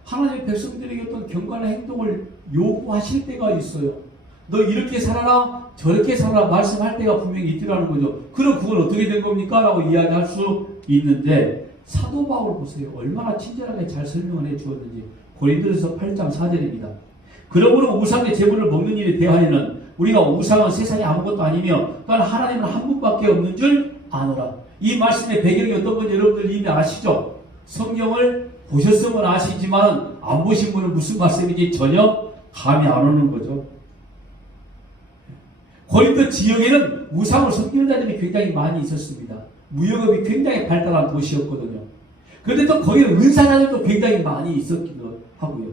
하나님의 백성들에게 어떤 경건한 행동을 요구하실 때가 있어요. 너 이렇게 살아라 저렇게 살아라 말씀할 때가 분명히 있더라는 거죠. 그럼 그건 어떻게 된 겁니까? 라고 이야기할 수 있는데 사도 바울 보세요. 얼마나 친절하게 잘 설명을 해 주었는지. 고린도전서 8장 4절입니다. 그러므로 우상의 제물을 먹는 일에 대하여는 우리가 우상은 세상에 아무것도 아니며 또한 하나님은 한 분밖에 없는 줄 아노라. 이 말씀의 배경이 어떤 건지 여러분들 이미 아시죠? 성경을 보셨으면 아시지만 안 보신 분은 무슨 말씀인지 전혀 감이 안 오는 거죠. 고린도 지역에는 우상을 섬기는 자들이 굉장히 많이 있었습니다. 무역업이 굉장히 발달한 도시였거든요. 그런데 또 거기는 은사자들도 굉장히 많이 있었기도 하고요.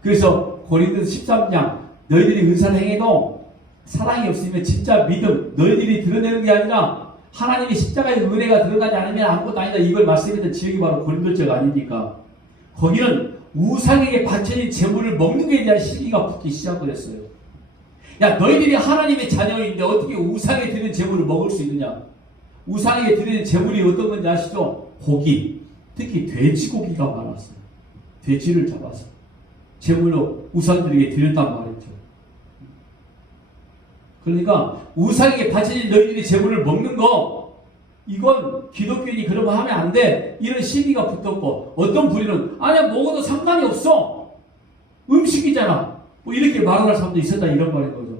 그래서 고린도서 13장 너희들이 은사를 행해도 사랑이 없으면 진짜 믿음 너희들이 드러내는 게 아니라 하나님의 십자가의 은혜가 드러나지 않으면 아무것도 아니다. 이걸 말씀했던 지역이 바로 고린도적 아닙니까? 거기는 우상에게 바쳐진 제물을 먹는 것에 대한 시기가 붙기 시작했어요. 야, 너희들이 하나님의 자녀인데 어떻게 우상에 드리는 제물을 먹을 수 있느냐? 우상에게 드리는 제물이 어떤 건지 아시죠? 고기, 특히 돼지고기가 많았어요. 돼지를 잡아서 제물로 우상들에게 드렸단 말이죠. 그러니까 우상에게 바쳐진 너희들이 제물을 먹는 거 이건 기독교인이 그러면 하면 안 돼. 이런 시비가 붙었고 어떤 부류는 아니야 먹어도 상관이 없어. 음식이잖아. 뭐 이렇게 말하는 사람도 있었다 이런 말인 거죠.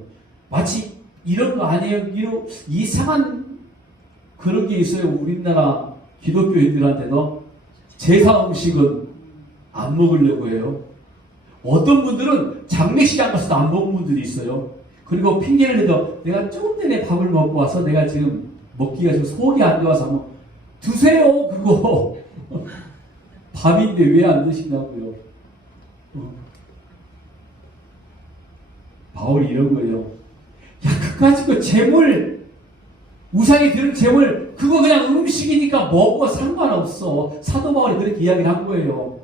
마치 이런 거 아니에요. 이런 이상한 그런 게 있어요. 우리나라 기독교인들한테도 제사 음식은 안 먹으려고 해요. 어떤 분들은 장례식장 가서도 안 먹은 분들이 있어요. 그리고 핑계를 대도 내가 조금 전에 밥을 먹고 와서 내가 지금 먹기가 좀 속이 안 좋아서 뭐 드세요 그거. 밥인데 왜 안 드신다고요? 바울이 이런 거예요. 야, 그까짓 거 재물, 우상에 드는 재물, 그거 그냥 음식이니까 먹어 상관없어. 사도 바울이 그렇게 이야기를 한 거예요.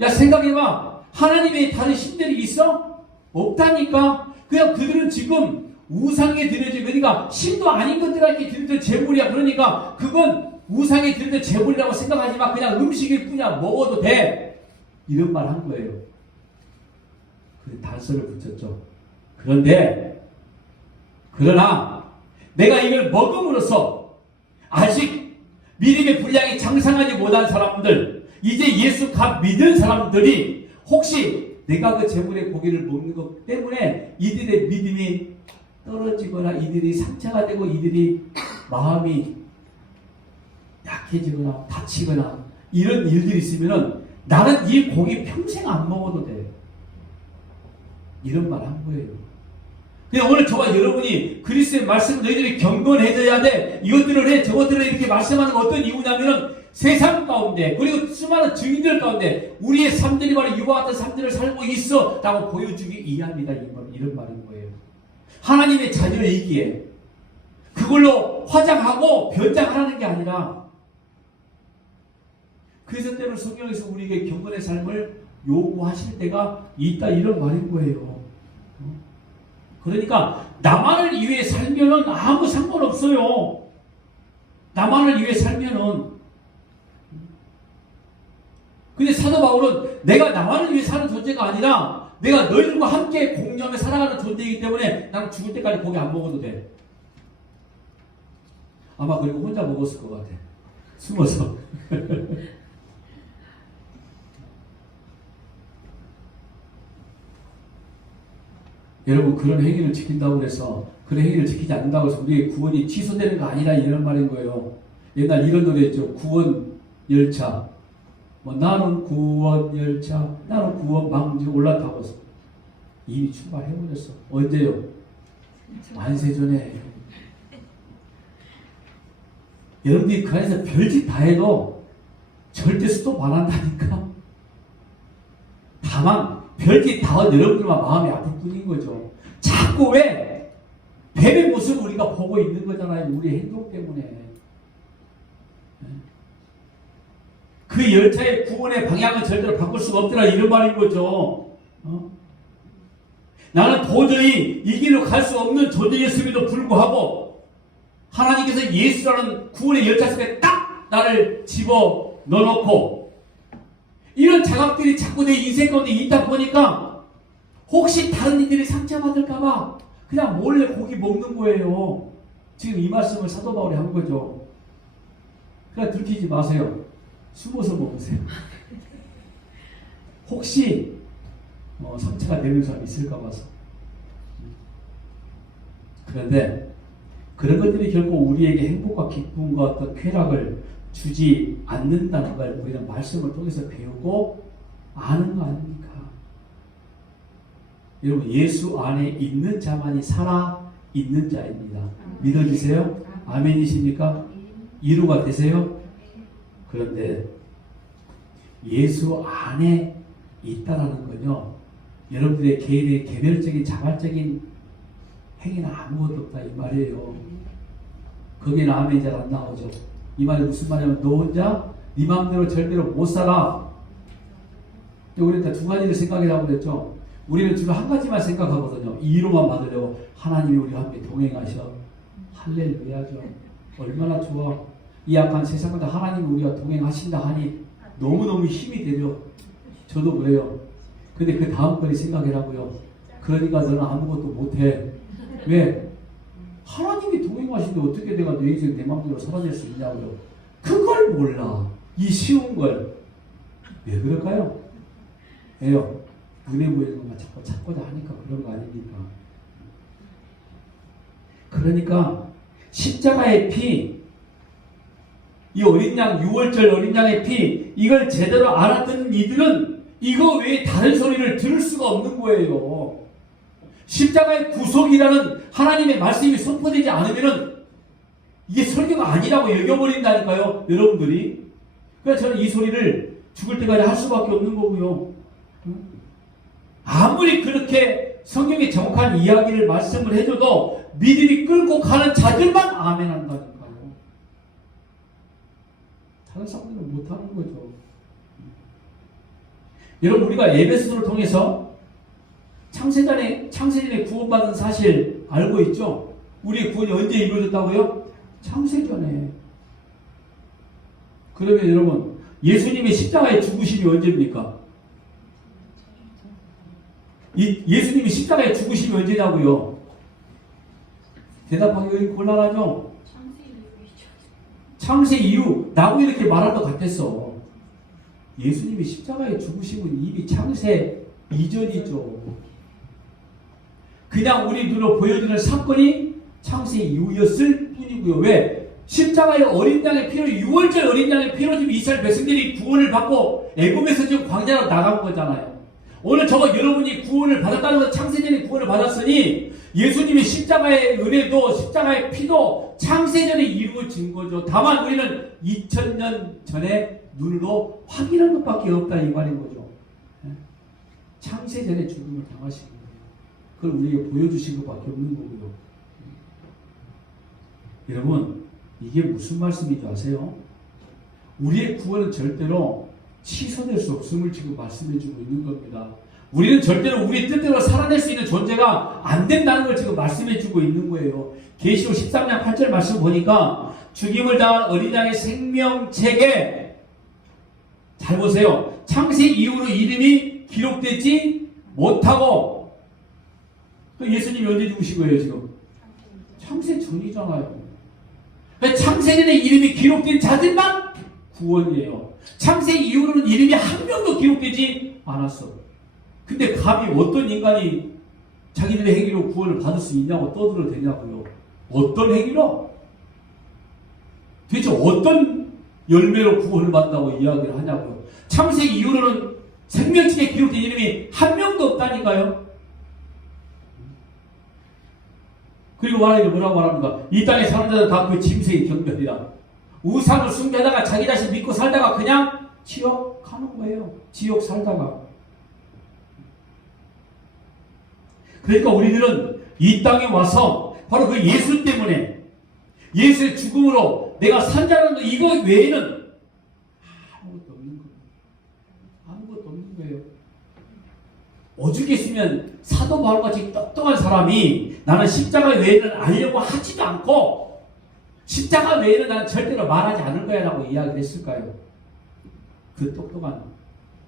야, 생각해봐. 하나님의 다른 신들이 있어? 없다니까? 그냥 그들은 지금 우상에 드려진, 그러니까 신도 아닌 것들에게 드리던 재물이야. 그러니까 그건 우상에 드리던 재물이라고 생각하지 마. 그냥 음식일 뿐이야. 먹어도 돼. 이런 말 한 거예요. 그 단서를 붙였죠. 그러나 내가 이걸 먹음으로써 아직 믿음의 분량이 장성하지 못한 사람들, 이제 예수 갓 믿은 사람들이 혹시 내가 그 제물의 고기를 먹는 것 때문에 이들의 믿음이 떨어지거나 이들이 상처가 되고 이들이 마음이 약해지거나 다치거나 이런 일들이 있으면은 나는 이 고기 평생 안 먹어도 돼. 이런 말 한 거예요. 그냥 오늘 저와 여러분이 그리스도의 말씀을 너희들이 경건해져야 돼. 이것들을 해, 저것들을 이렇게 말씀하는 건 어떤 이유냐면은 세상 가운데 그리고 수많은 증인들 가운데 우리의 삶들이 바로 이와 같은 삶들을 살고 있어 라고 보여주기 위함이다. 이런 말인 거예요. 하나님의 자녀이기에 그걸로 화장하고 변장하는 게 아니라 그래서 때로 성경에서 우리에게 경건의 삶을 요구하실 때가 있다 이런 말인 거예요. 그러니까 나만을 위해 살면은 아무 상관없어요. 나만을 위해 살면은. 근데 사도 바울은 내가 나만을 위해 사는 존재가 아니라 내가 너희들과 함께 공유하며 살아가는 존재이기 때문에 나는 죽을 때까지 고기 안 먹어도 돼. 아마 그리고 혼자 먹었을 것 같아. 숨어서. 여러분 그런 행위를 지킨다고 해서 그런 행위를 지키지 않는다고 해서 우리의 구원이 취소되는 거 아니라 이런 말인 거예요. 옛날 이런 노래 있죠. 구원 열차. 뭐 나는 구원 열차, 나는 구원 방지 올라타고 이미 출발해버렸어. 언제요? 만세전에. 여러분들이 그 안에서 별짓 다 해도 절대 스톱 안 한다니까. 다만 별짓 다 한 여러분들만 마음이 아플 뿐인 거죠. 자꾸 왜 뱀의 모습을 우리가 보고 있는 거잖아요. 우리 행동 때문에. 그 열차의 구원의 방향은 절대로 바꿀 수가 없더라 이런 말인 거죠. 나는 도저히 이 길로 갈 수 없는 존재였음에도 불구하고 하나님께서 예수라는 구원의 열차 속에 딱 나를 집어 넣어놓고 이런 자각들이 자꾸 내 인생 가운데 있다 보니까 혹시 다른 이들이 상처받을까봐 그냥 몰래 고기 먹는 거예요. 지금 이 말씀을 사도 바울이 한 거죠. 그냥 들키지 마세요. 숨어서 먹으세요. 혹시 상처가 되는 사람이 있을까 봐서. 그런데 그런 것들이 결국 우리에게 행복과 기쁨과 어떤 쾌락을 주지 않는다는 걸 우리는 말씀을 통해서 배우고 아는 거 아닙니까? 여러분, 예수 안에 있는 자만이 살아 있는 자입니다. 믿어지세요? 아멘이십니까? 이루가 되세요? 그런데 예수 안에 있다라는 건요, 여러분들의 개인의 개별적인 자발적인 행위는 아무것도 없다 이 말이에요. 거기는 아멘이 잘 안 나오죠. 이 말이 무슨 말이냐면 너 혼자 네 마음대로 절대로 못 살아. 우리는 두 가지를 생각이라고 그랬죠. 우리는 지금 한 가지만 생각하거든요. 이로만 받으려고 하나님이 우리와 함께 동행하셔. 할렐루야죠. 얼마나 좋아. 이 약한 세상보다 하나님이 우리와 동행하신다 하니 너무너무 힘이 되죠. 저도 그래요. 근데 그 다음 거리 생각이라고요. 그러니까 너는 아무것도 못해. 왜? 하나님이 동행하시는데 어떻게 내가 내 인생 내 마음대로 살아낼 수 있냐고요. 그걸 몰라. 이 쉬운 걸. 왜 그럴까요? 왜요? 눈에 보이는 것만 자꾸 찾고자 하니까 그런 거 아닙니까? 그러니까 십자가의 피, 이 어린 양, 6월절 어린 양의 피, 이걸 제대로 알아듣는 이들은 이거 외에 다른 소리를 들을 수가 없는 거예요. 십자가의 구속이라는 하나님의 말씀이 선포되지 않으면은 이게 설교가 아니라고 여겨버린다니까요, 여러분들이. 그래서 저는 이 소리를 죽을 때까지 할 수밖에 없는 거고요. 아무리 그렇게 성경의 정확한 이야기를 말씀을 해줘도 믿음이 끌고 가는 자들만 아멘 한다니까요. 다른 사람들은 못하는 거죠. 여러분, 우리가 에베소서를 통해서 창세전에 구원받은 사실 알고 있죠? 우리의 구원이 언제 이루어졌다고요? 창세전에. 그러면 여러분, 예수님의 십자가의 죽으심이 언제입니까? 예수님이 십자가에 죽으심이 언제냐고요? 대답하기 곤란하죠? 창세 이후 나고 이렇게 말할 것 같았어. 예수님이 십자가에 죽으심은 이미 창세 이전이죠. 그냥 우리 눈으로 보여주는 사건이 창세 이후였을 뿐이고요. 왜? 십자가의 어린 양의 피로, 6월절 어린 양의 피로 지금 이스라엘 백성들이 구원을 받고 애굽에서 지금 광야로 나간 거잖아요. 오늘 저거 여러분이 구원을 받았다는 건 창세전에 구원을 받았으니 예수님의 십자가의 은혜도 십자가의 피도 창세전에 이루어진 거죠. 다만 우리는 2000년 전에 눈으로 확인한 것밖에 없다 이 말인 거죠. 창세전에 죽음을 당하신 거예요. 그걸 우리에게 보여주신 것밖에 없는 거고요. 여러분, 이게 무슨 말씀인지 아세요? 우리의 구원은 절대로 취소될 수 없음을 지금 말씀해주고 있는 겁니다. 우리는 절대로 우리 뜻대로 살아낼 수 있는 존재가 안 된다는 걸 지금 말씀해주고 있는 거예요. 계시록 13장 8절 말씀 보니까 죽임을 당한 어린 양의 생명책에, 잘 보세요, 창세 이후로 이름이 기록되지 못하고, 예수님이 언제 죽으신 거예요 지금? 창세 전이잖아요. 창세 전에 이름이 기록된 자들만 구원이에요. 창세 이후로는 이름이 한 명도 기록되지 않았어. 근데 감히 어떤 인간이 자기들의 행위로 구원을 받을 수 있냐고 떠들어도 되냐고요. 어떤 행위로? 도대체 어떤 열매로 구원을 받는다고 이야기를 하냐고요. 창세 이후로는 생명책에 기록된 이름이 한 명도 없다니까요. 그리고 뭐라고 말합니까? 이 땅에 사는 자들 다 그 짐승의 경별이라. 우상을 숭배하다가 자기 자신 믿고 살다가 그냥 지옥 가는 거예요. 지옥 살다가. 그러니까 우리들은 이 땅에 와서 바로 그 예수 때문에, 예수의 죽음으로 내가 산 자라는 것, 이거 외에는 아무것도 없는 거예요. 아무것도 없는 거예요. 오죽했으면 사도 바울같이 똑똑한 사람이 나는 십자가 외에는 알려고 하지도 않고 십자가 외에는 나는 절대로 말하지 않을 거야 라고 이야기를 했을까요? 그 똑똑한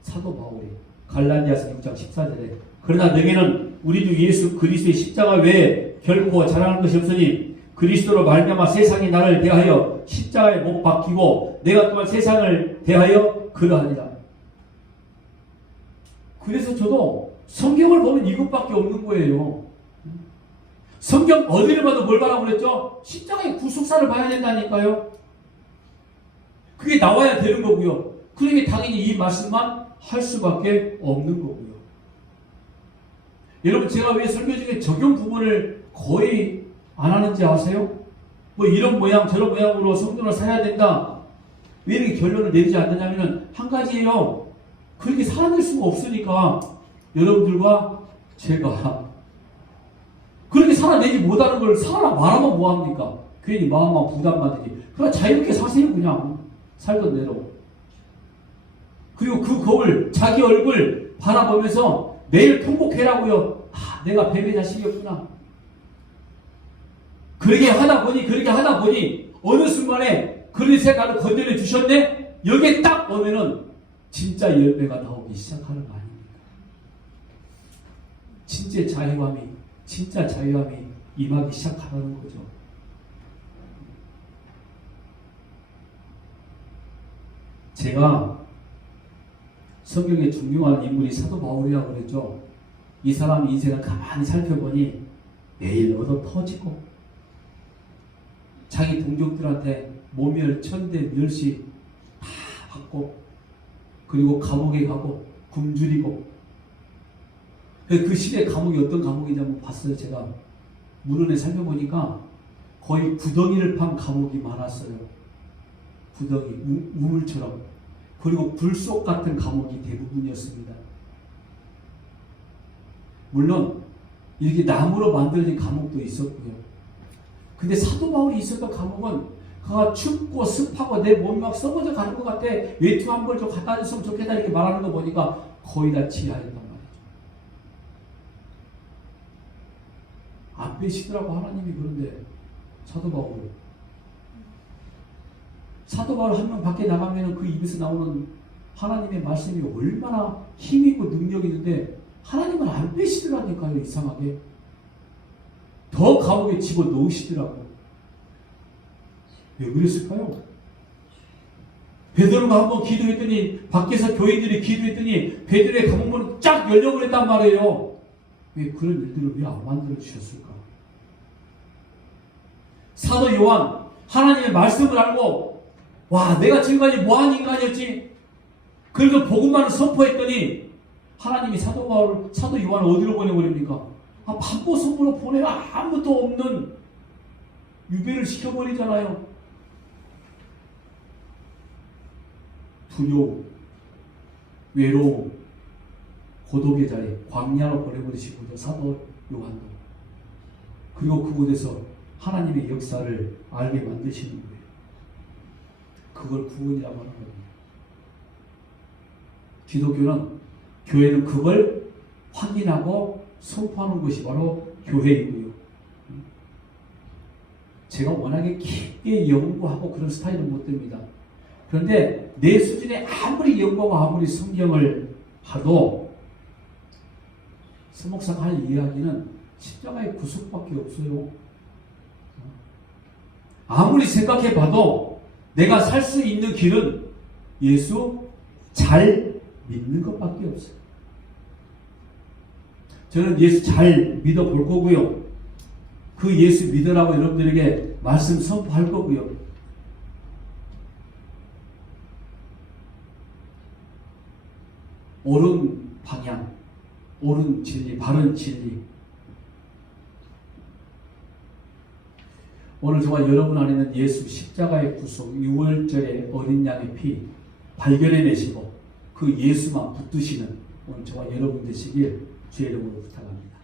사도 바울이 갈라디아서 6장 14절에 그러나 너희는 우리 주 예수 그리스도의 십자가 외에 결코 자랑할 것이 없으니 그리스도로 말미암아 세상이 나를 대하여 십자가에 못 박히고 내가 또한 세상을 대하여 그러하니라. 그래서 저도 성경을 보면 이것밖에 없는 거예요. 성경 어디를 봐도 뭘 봐라고 그랬죠? 십자가의 구속사를 봐야 된다니까요. 그게 나와야 되는 거고요. 그러니 당연히 이 말씀만 할 수밖에 없는 거고요. 여러분, 제가 왜 설교 중에 적용 부분을 거의 안 하는지 아세요? 뭐 이런 모양 저런 모양으로 성전을 사야 된다, 왜 이렇게 결론을 내리지 않느냐면 한 가지예요. 그렇게 살아낼 수가 없으니까 여러분들과 제가 그렇게 살아내지 못하는 걸 살아 말하면 뭐합니까? 괜히 마음만 부담받으니 그냥 자유롭게 사세요. 그냥 살던 대로. 그리고 그 거울, 자기 얼굴 바라보면서 매일 통곡해라고요. 아, 내가 뱀의 자식이었구나. 그렇게 하다 보니 어느 순간에 그런 생각을 건드려 주셨네. 여기에 딱 오면은 진짜 열매가 나오기 시작하는 거 아닙니까? 진짜 자유함이 임하기 시작하는 거죠. 제가 성경에 중요한 인물이 사도 바울이라고 그랬죠. 이 사람 인생을 가만히 살펴보니 매일 얻어 터지고 자기 동족들한테 모멸, 천대, 멸시 다 받고 그리고 감옥에 가고 굶주리고 그 시대 감옥이 어떤 감옥인지 한번 봤어요. 제가 문헌에 살펴보니까 거의 구덩이를 판 감옥이 많았어요. 구덩이, 우물처럼. 그리고 불속 같은 감옥이 대부분이었습니다. 물론 이렇게 나무로 만들어진 감옥도 있었고요. 근데 사도 바울이 있었던 감옥은 그가 춥고 습하고 내 몸이 막 썩어져 가는 것 같아. 외투 한 벌 좀 갖다 줬으면 좋겠다 이렇게 말하는 거 보니까 거의 다 지하였단 말이죠. 안 빼시더라고 하나님이. 그런데 사도 바울 한 명 밖에 나가면 그 입에서 나오는 하나님의 말씀이 얼마나 힘있고 능력이 있는데 하나님은 안 빼시더라니까요. 이상하게 더 감옥에 집어넣으시더라고요. 왜 그랬을까요? 베드로가 한번 기도했더니 밖에서 교인들이 기도했더니 베드로의 감옥문은 쫙 열려버렸단 말이에요. 왜 그런 일들을 왜 안 만들어 주셨을까? 사도 요한 하나님의 말씀을 알고 와, 내가 지금까지 뭐한 인간이었지? 그래도 복음만을 선포했더니 하나님이 사도 요한을 어디로 보내버립니까? 반포섬으로 보내라. 아무것도 없는 유배를 시켜버리잖아요. 두려움, 외로움, 고독의 자리, 광야로 보내버리시고 사도 요한도. 그리고 그곳에서 하나님의 역사를 알게 만드시는 거예요. 그걸 구원이라고 하는 겁니다. 기독교는, 교회는 그걸 확인하고 선포하는 것이 바로 교회이고요. 제가 워낙에 깊게 연구하고 그런 스타일은 못 됩니다. 그런데 내 수준에 아무리 연구하고 아무리 성경을 봐도 서목상 할 이야기는 십자가의 구속밖에 없어요. 아무리 생각해봐도 내가 살 수 있는 길은 예수 잘 믿는 것밖에 없어요. 저는 예수 잘 믿어볼 거고요. 그 예수 믿으라고 여러분들에게 말씀 선포할 거고요. 옳은 방향, 옳은 진리, 바른 진리. 오늘 저와 여러분 안에는 예수 십자가의 구속, 6월절의 어린 양의 피 발견해내시고 그 예수만 붙드시는 오늘 저와 여러분 되시길 주의 이름으로 부탁합니다.